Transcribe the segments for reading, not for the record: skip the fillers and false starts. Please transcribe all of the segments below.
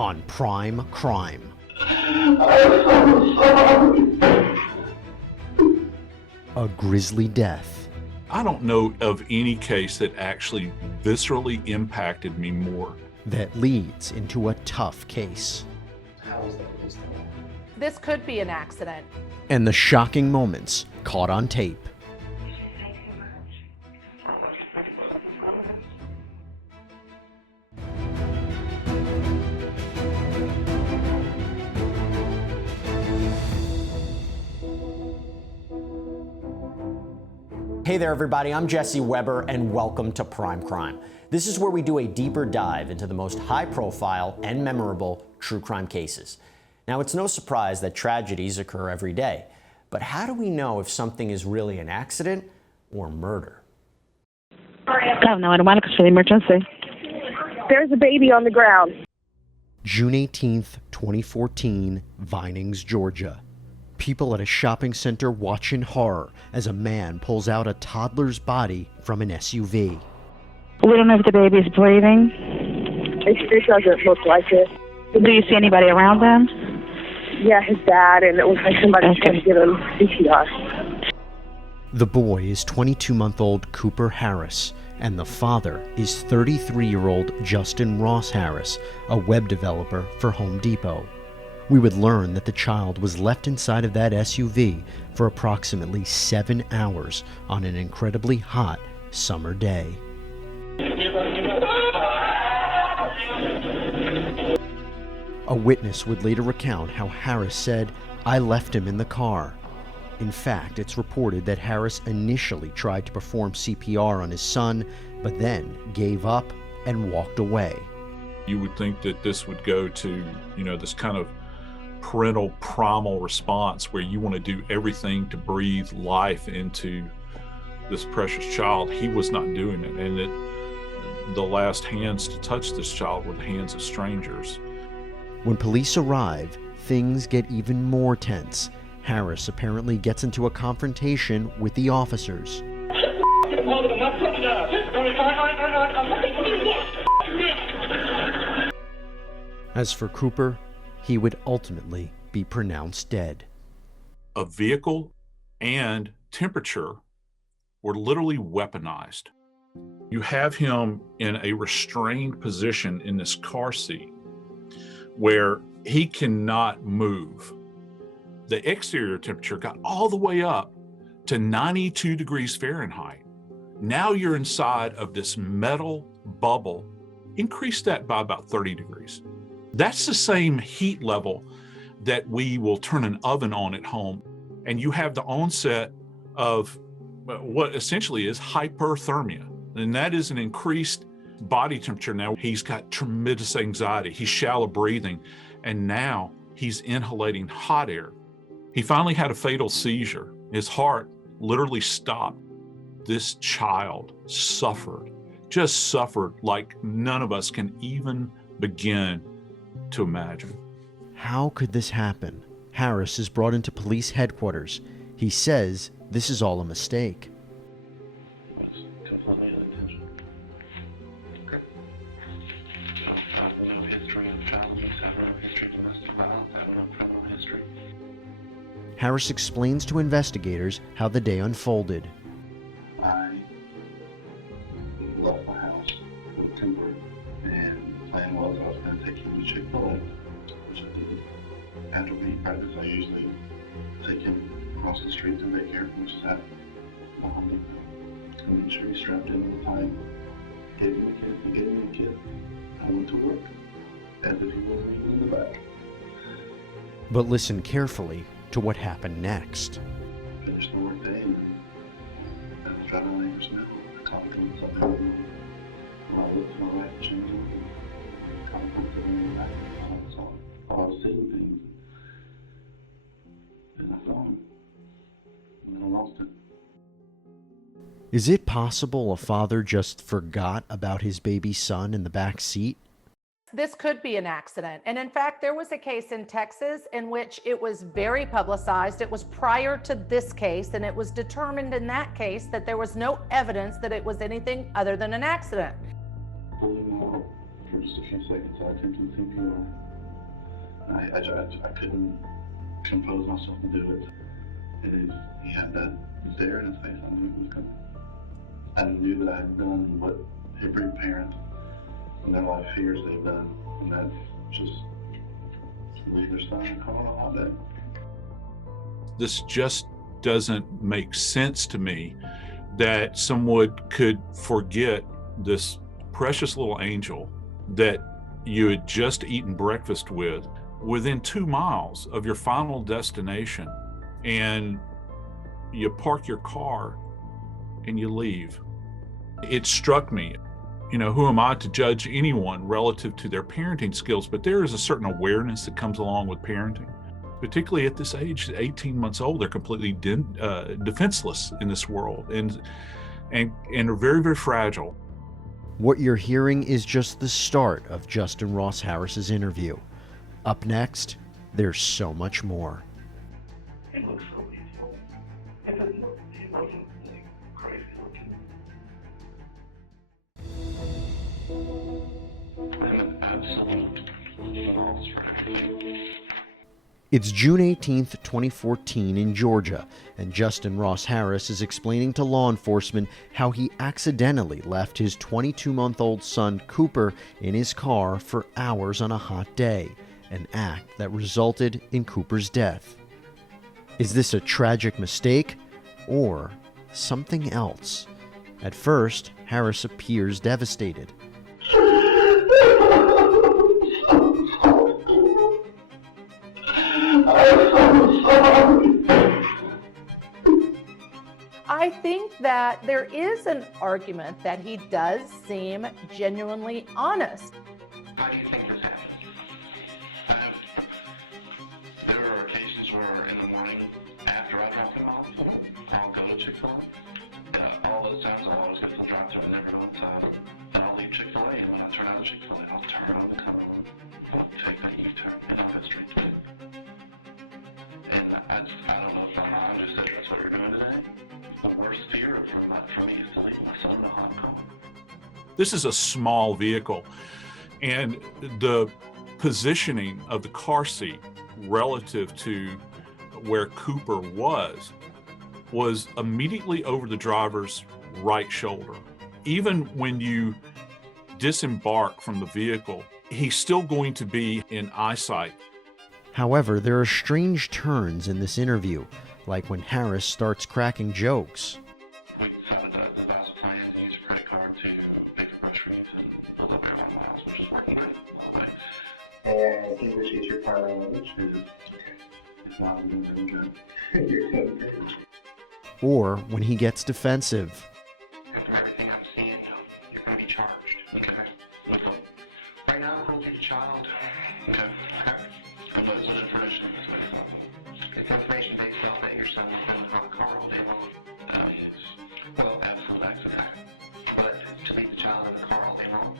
on Prime Crime. A grisly death. I don't know of any case that actually viscerally impacted me more. That leads into a tough case. This could be an accident. And the shocking moments caught on tape. Hey there, everybody. I'm Jesse Weber, and welcome to Prime Crime. This is where we do a deeper dive into the most high-profile and memorable true crime cases. Now, it's no surprise that tragedies occur every day, but how do we know if something is really an accident or murder? Oh, no, automatic is for the emergency. There's a baby on the ground. June 18th, 2014, Vinings, Georgia. People at a shopping center watch in horror as a man pulls out a toddler's body from an SUV. We don't know if the baby's breathing. It doesn't look like it. Do you see anybody around them? Yeah, his dad, and it looks like somebody's trying to give him CPR. The boy is 22-month-old Cooper Harris, and the father is 33-year-old Justin Ross Harris, a web developer for Home Depot. We would learn that the child was left inside of that SUV for approximately 7 hours on an incredibly hot summer day. A witness would later recount how Harris said, "I left him in the car." In fact, it's reported that Harris initially tried to perform CPR on his son, but then gave up and walked away. You would think that this would go to, this kind of parental primal response where you want to do everything to breathe life into this precious child. He was not doing it, and the last hands to touch this child were the hands of strangers. When police arrive, things get even more tense. Harris apparently gets into a confrontation with the officers. As for Cooper, he would ultimately be pronounced dead. A vehicle and temperature were literally weaponized. You have him in a restrained position in this car seat where he cannot move. The exterior temperature got all the way up to 92 degrees Fahrenheit. Now you're inside of this metal bubble. Increase that by about 30 degrees. That's the same heat level that we will turn an oven on at home. And you have the onset of what essentially is hyperthermia. And that is an increased body temperature. Now he's got tremendous anxiety. He's shallow breathing. And now he's inhalating hot air. He finally had a fatal seizure. His heart literally stopped. This child suffered, just suffered like none of us can even begin to imagine. How could this happen? Harris is brought into police headquarters. He says this is all a mistake. Harris explains to investigators how the day unfolded. I left my house with Timber, and the plan was I was going to take him to Chick-fil-A, which I did. After being practice, I usually take him across the street to daycare, which is at Home Depot. I made sure he's strapped in all the time. Gave him a kid. I went to work, as if he wasn't even in the back. But listen carefully to what happened next. Finished the work day, and I was driving my neighbor's now. I talked to him something. I looked to my right, changed him, and caught him in the back. I was seeing things, and I saw him, and then I lost him. Is it possible a father just forgot about his baby son in the back seat? This could be an accident. And in fact, there was a case in Texas in which it was very publicized. It was prior to this case, and it was determined in that case that there was no evidence that it was anything other than an accident. for just a few seconds, I attempted CPR. I couldn't compose myself to do it. He had that stare in his face. I knew it was coming. I knew that I had done what every parent in their life fears they've done, and that's just leave their son and call on a hot day. This just doesn't make sense to me that someone could forget this precious little angel that you had just eaten breakfast with within 2 miles of your final destination, and you park your car and you leave. It struck me, who am I to judge anyone relative to their parenting skills, but there is a certain awareness that comes along with parenting. Particularly at this age, 18 months old, they're completely defenseless in this world and are very, very fragile. What you're hearing is just the start of Justin Ross Harris's interview. Up next, there's so much more. It looks so peaceful. He wasn't crazy looking. It's June 18th, 2014 in Georgia, and Justin Ross Harris is explaining to law enforcement how he accidentally left his 22-month-old son, Cooper, in his car for hours on a hot day, an act that resulted in Cooper's death. Is this a tragic mistake or something else? At first, Harris appears devastated. I think that there is an argument that he does seem genuinely honest. How do you think this happened? There are occasions where in the morning after I drop him off, I'll go to Chick-fil-A. And all those times I'll always get to the drive-thru and never know what time. And I'll leave Chick-fil-A, and when I turn out of Chick-fil-A, I'll turn on the car. I'll take that U-turn and I'll head straight to it. And I don't know if I'm wrong, just said that's what you're doing today. The worst fear from me is to leave my son in a hot car. This is a small vehicle, and the positioning of the car seat relative to where Cooper was immediately over the driver's right shoulder. Even when you disembark from the vehicle, he's still going to be in eyesight. However, there are strange turns in this interview, like when Harris starts cracking jokes. We decided that the best plan is to use a credit card to pick up groceries and deliver it around the house, which is working great. And I think we should your part language is okay. It's not even very good. You're doing great. Or when he gets defensive. After everything I'm seeing, you're going to be charged. Okay. So, right now, I'm going to child. Okay. I'm going to some information. It's information based off that your son is in the car all day long. Well, that's some acts of fact. But to leave the child in the car all day long,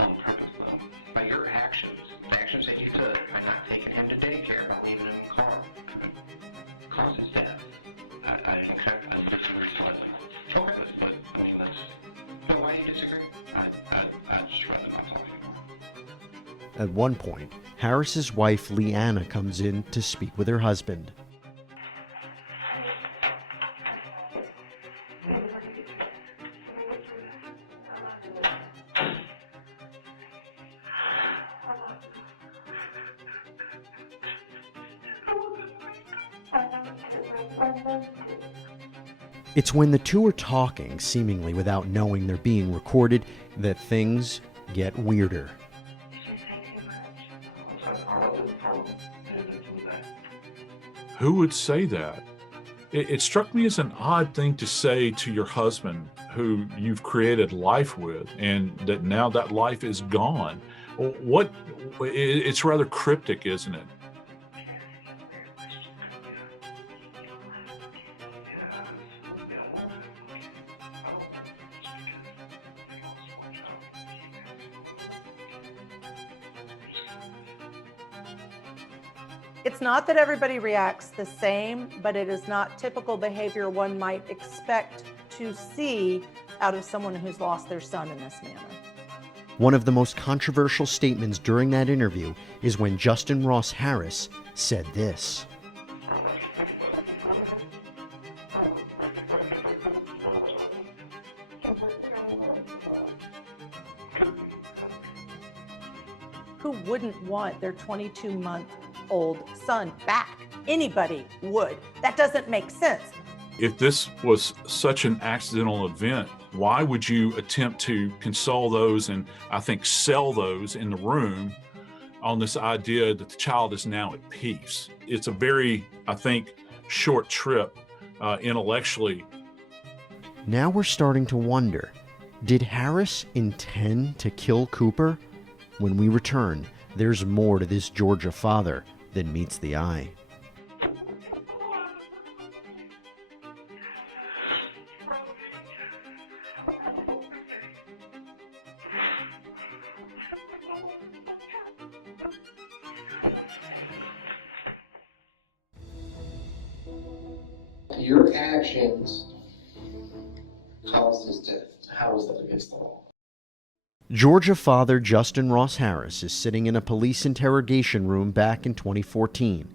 on purpose, though, by your actions, the actions that you took by not taking him to daycare, but leaving him in the car, caused his death. I disagree slightly. Okay, but I mean, but why do you disagree? I just rather not talk anymore. At one point, Harris's wife Leanna comes in to speak with her husband. It's when the two are talking, seemingly without knowing they're being recorded, that things get weirder. Who would say that? It struck me as an odd thing to say to your husband who you've created life with, and that now that life is gone. It's rather cryptic, isn't it? It's not that everybody reacts the same, but it is not typical behavior one might expect to see out of someone who's lost their son in this manner. One of the most controversial statements during that interview is when Justin Ross Harris said this. Who wouldn't want their 22-month-old son back? Anybody would. That doesn't make sense. If this was such an accidental event, why would you attempt to console those and I think sell those in the room on this idea that the child is now at peace? It's a very, I think, short trip intellectually. Now we're starting to wonder, did Harris intend to kill Cooper? When we return, there's more to this Georgia father than meets the eye. Your actions caused his death. How is that against the law? Georgia father Justin Ross Harris is sitting in a police interrogation room back in 2014.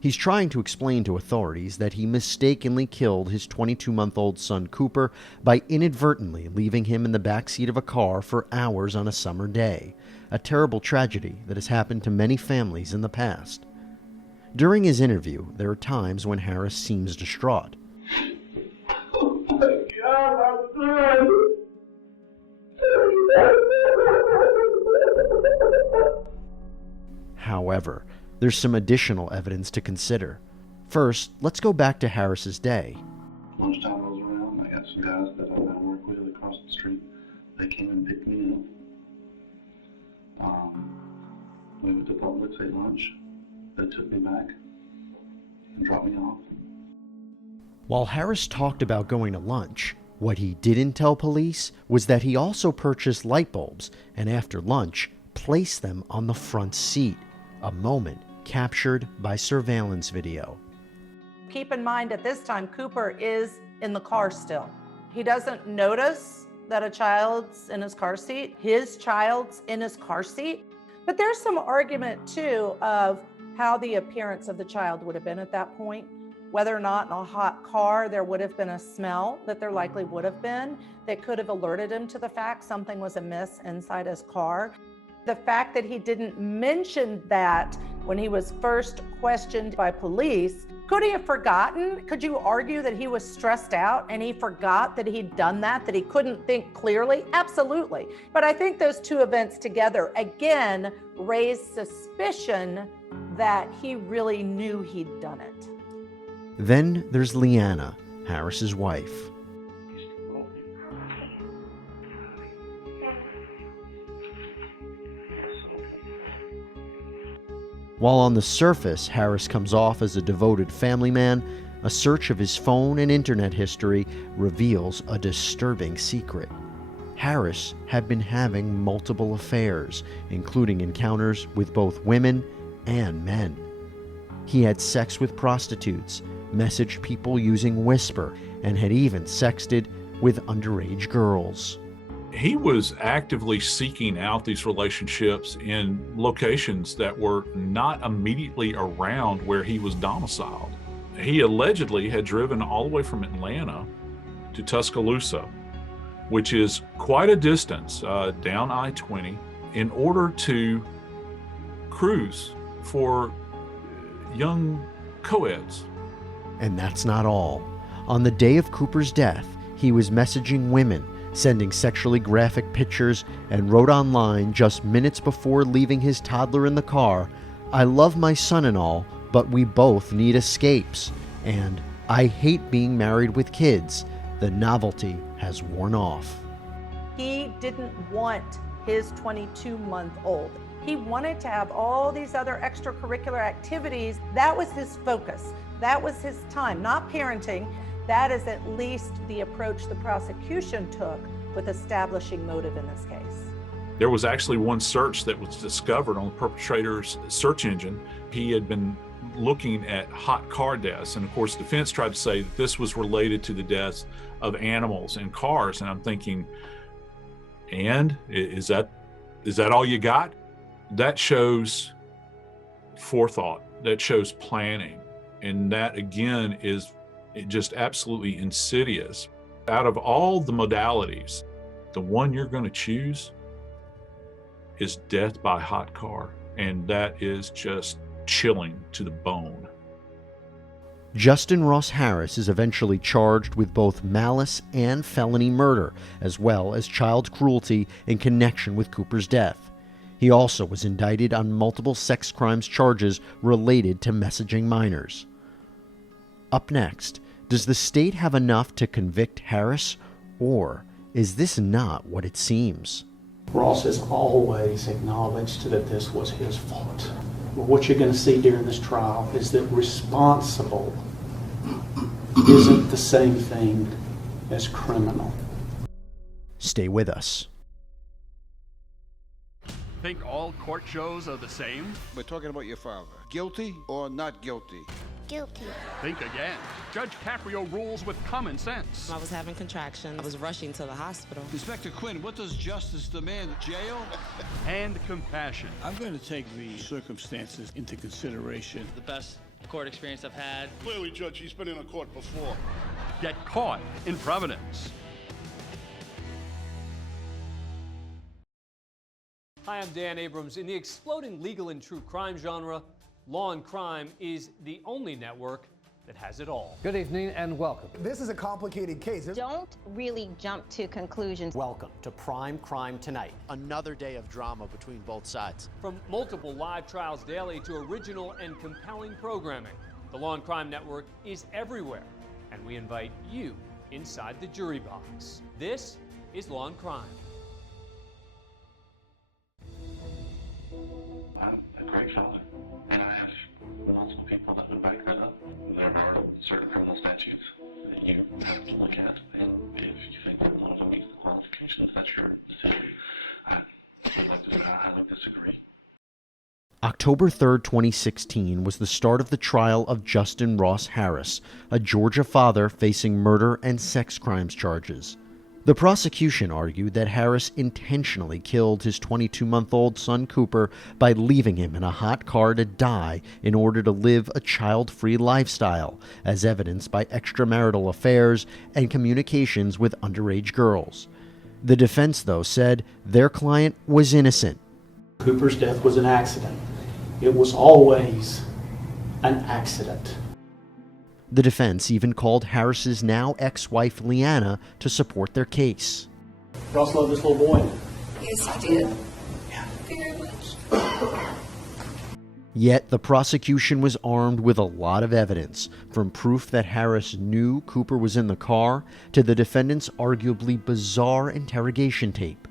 He's trying to explain to authorities that he mistakenly killed his 22-month-old son Cooper by inadvertently leaving him in the backseat of a car for hours on a summer day, a terrible tragedy that has happened to many families in the past. During his interview, there are times when Harris seems distraught. Oh my God, my son! However, there's some additional evidence to consider. First, let's go back to Harris's day. Lunchtime rolls around, I got some guys that I work with across the street. They came and picked me up. We went to Publix, ate lunch. They took me back and dropped me off. While Harris talked about going to lunch, what he didn't tell police was that he also purchased light bulbs and after lunch placed them on the front seat, a moment captured by surveillance video. Keep in mind at this time, Cooper is in the car still. He doesn't notice that a child's in his car seat. His child's in his car seat. But there's some argument too of how the appearance of the child would have been at that point. Whether or not in a hot car there would have been a smell that there likely would have been that could have alerted him to the fact something was amiss inside his car. The fact that he didn't mention that when he was first questioned by police, could he have forgotten? Could you argue that he was stressed out and he forgot that he'd done that he couldn't think clearly? Absolutely. But I think those two events together, again, raised suspicion that he really knew he'd done it. Then there's Leanna, Harris's wife. While on the surface, Harris comes off as a devoted family man, a search of his phone and internet history reveals a disturbing secret. Harris had been having multiple affairs, including encounters with both women and men. He had sex with prostitutes, messaged people using Whisper, and had even sexted with underage girls. He was actively seeking out these relationships in locations that were not immediately around where he was domiciled. He allegedly had driven all the way from Atlanta to Tuscaloosa, which is quite a distance down I-20, in order to cruise for young co-eds. And that's not all. On the day of Cooper's death, he was messaging women, sending sexually graphic pictures, and wrote online just minutes before leaving his toddler in the car, "I love my son and all, but we both need escapes," and "I hate being married with kids. The novelty has worn off." He didn't want his 22-month-old. He wanted to have all these other extracurricular activities. That was his focus. That was his time, not parenting. That is at least the approach the prosecution took with establishing motive in this case. There was actually one search that was discovered on the perpetrator's search engine. He had been looking at hot car deaths, and of course defense tried to say that this was related to the deaths of animals in cars, and I'm thinking, and is that Is that all you got? That shows forethought, that shows planning. And that, again, is just absolutely insidious. Out of all the modalities, the one you're going to choose is death by hot car. And that is just chilling to the bone. Justin Ross Harris is eventually charged with both malice and felony murder, as well as child cruelty in connection with Cooper's death. He also was indicted on multiple sex crimes charges related to messaging minors. Up next, does the state have enough to convict Harris, or is this not what it seems? Ross has always acknowledged that this was his fault. What you're going to see during this trial is that responsible isn't the same thing as criminal. Stay with us. Think all court shows are the same? We're talking about your father. Guilty or not guilty? Guilty. Think again. Judge Caprio rules with common sense. I was having contractions. I was rushing to the hospital. Inspector Quinn, what does justice demand? Jail? And compassion. I'm going to take the circumstances into consideration. The best court experience I've had. Clearly, Judge, he's been in a court before. Get caught in Providence. Hi, I'm Dan Abrams. In the exploding legal and true crime genre, Law&Crime is the only network that has it all. Good evening and welcome. This is a complicated case. Don't really jump to conclusions. Welcome to Prime Crime Tonight. Another day of drama between both sides. From multiple live trials daily to original and compelling programming, the Law&Crime Network is everywhere, and we invite you inside the jury box. This is Law&Crime. I'm a great fellow, and I have multiple people that would back that up. There are certain criminal statutes that you have to look at, and if you think that one of them meets the qualifications, that's your decision. I would disagree. October 3rd, 2016 was the start of the trial of Justin Ross Harris, a Georgia father facing murder and sex crimes charges. The prosecution argued that Harris intentionally killed his 22-month-old son Cooper by leaving him in a hot car to die in order to live a child-free lifestyle, as evidenced by extramarital affairs and communications with underage girls. The defense, though, said their client was innocent. Cooper's death was an accident. It was always an accident. The defense even called Harris's now ex-wife Leanna to support their case. Ross loved this little boy. Yes, I did. Yeah. Very much. Yet the prosecution was armed with a lot of evidence, from proof that Harris knew Cooper was in the car to the defendant's arguably bizarre interrogation tape.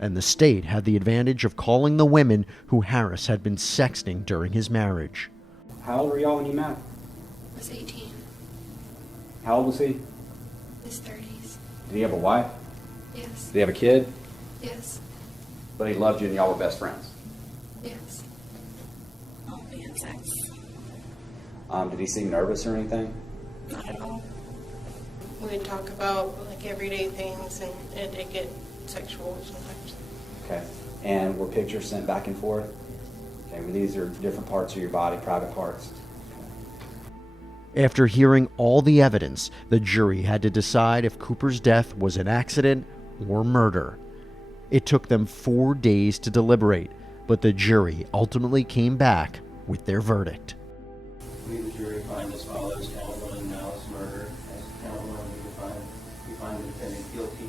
And the state had the advantage of calling the women who Harris had been sexting during his marriage. How old were y'all when you met? I was 18. How old was he? His 30s. Did he have a wife? Yes. Did he have a kid? Yes. But he loved you and y'all were best friends? Yes. Oh, man, sex. Did he seem nervous or anything? Not at all. We'd talk about like everyday things, and it did get sexual sometimes. Okay. And were pictures sent back and forth? Okay, well, these are different parts of your body, private parts. After hearing all the evidence, the jury had to decide if Cooper's death was an accident or murder. It took them 4 days to deliberate, but the jury ultimately came back with their verdict. We, the jury, find as follows: count one, malice murder. As count one, we find the defendant guilty.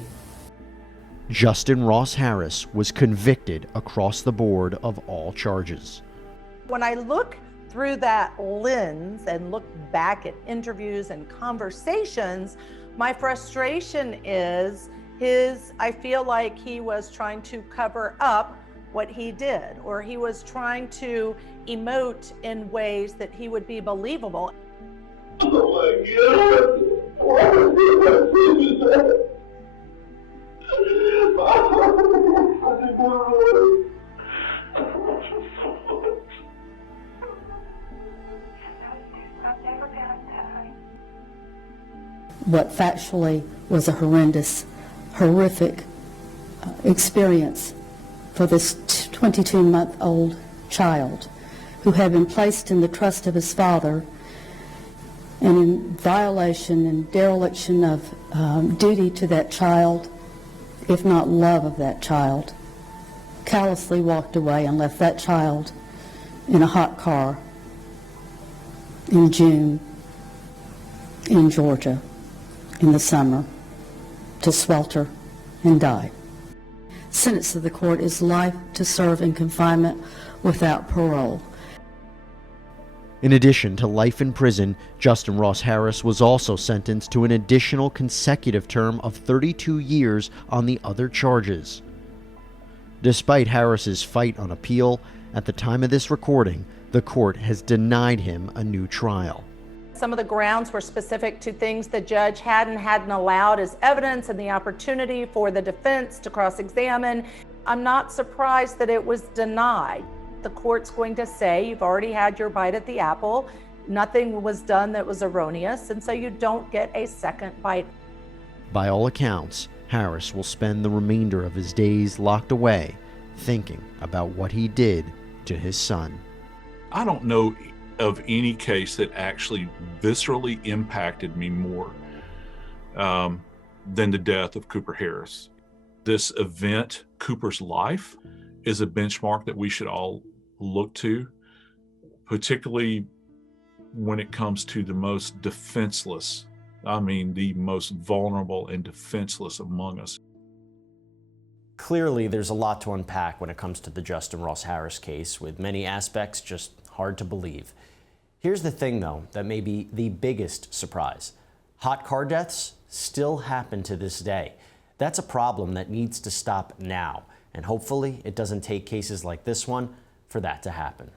Justin Ross Harris was convicted across the board of all charges. When I look through that lens and look back at interviews and conversations, my frustration is I feel like he was trying to cover up what he did, or he was trying to emote in ways that he would be believable. Oh my God! What factually was a horrific experience for this 22-month-old child who had been placed in the trust of his father, and in violation and dereliction of duty to that child, if not love of that child, callously walked away and left that child in a hot car in June in Georgia in the summer to swelter and die. Sentence of the court is life to serve in confinement without parole. In addition to life in prison, Justin Ross Harris was also sentenced to an additional consecutive term of 32 years on the other charges. Despite Harris's fight on appeal, at the time of this recording, the court has denied him a new trial. Some of the grounds were specific to things the judge hadn't allowed as evidence and the opportunity for the defense to cross-examine. I'm not surprised that it was denied. The court's going to say you've already had your bite at the apple, nothing was done that was erroneous, and so you don't get a second bite. By all accounts, Harris will spend the remainder of his days locked away, thinking about what he did to his son. I don't know of any case that actually viscerally impacted me more than the death of Cooper Harris. This event, Cooper's life, is a benchmark that we should all look to, particularly when it comes to the most defenseless, the most vulnerable and defenseless among us. Clearly, there's a lot to unpack when it comes to the Justin Ross Harris case, with many aspects just hard to believe. Here's the thing, though, that may be the biggest surprise. Hot car deaths still happen to this day. That's a problem that needs to stop now, and hopefully it doesn't take cases like this one for that to happen.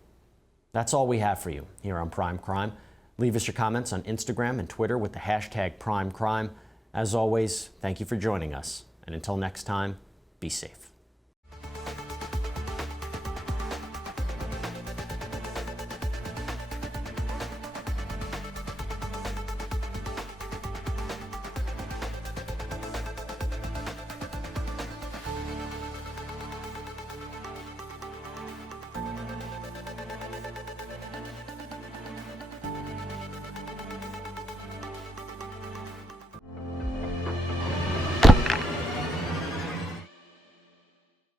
That's all we have for you here on Prime Crime. Leave us your comments on Instagram and Twitter with the hashtag PrimeCrime. As always, thank you for joining us, and until next time, be safe.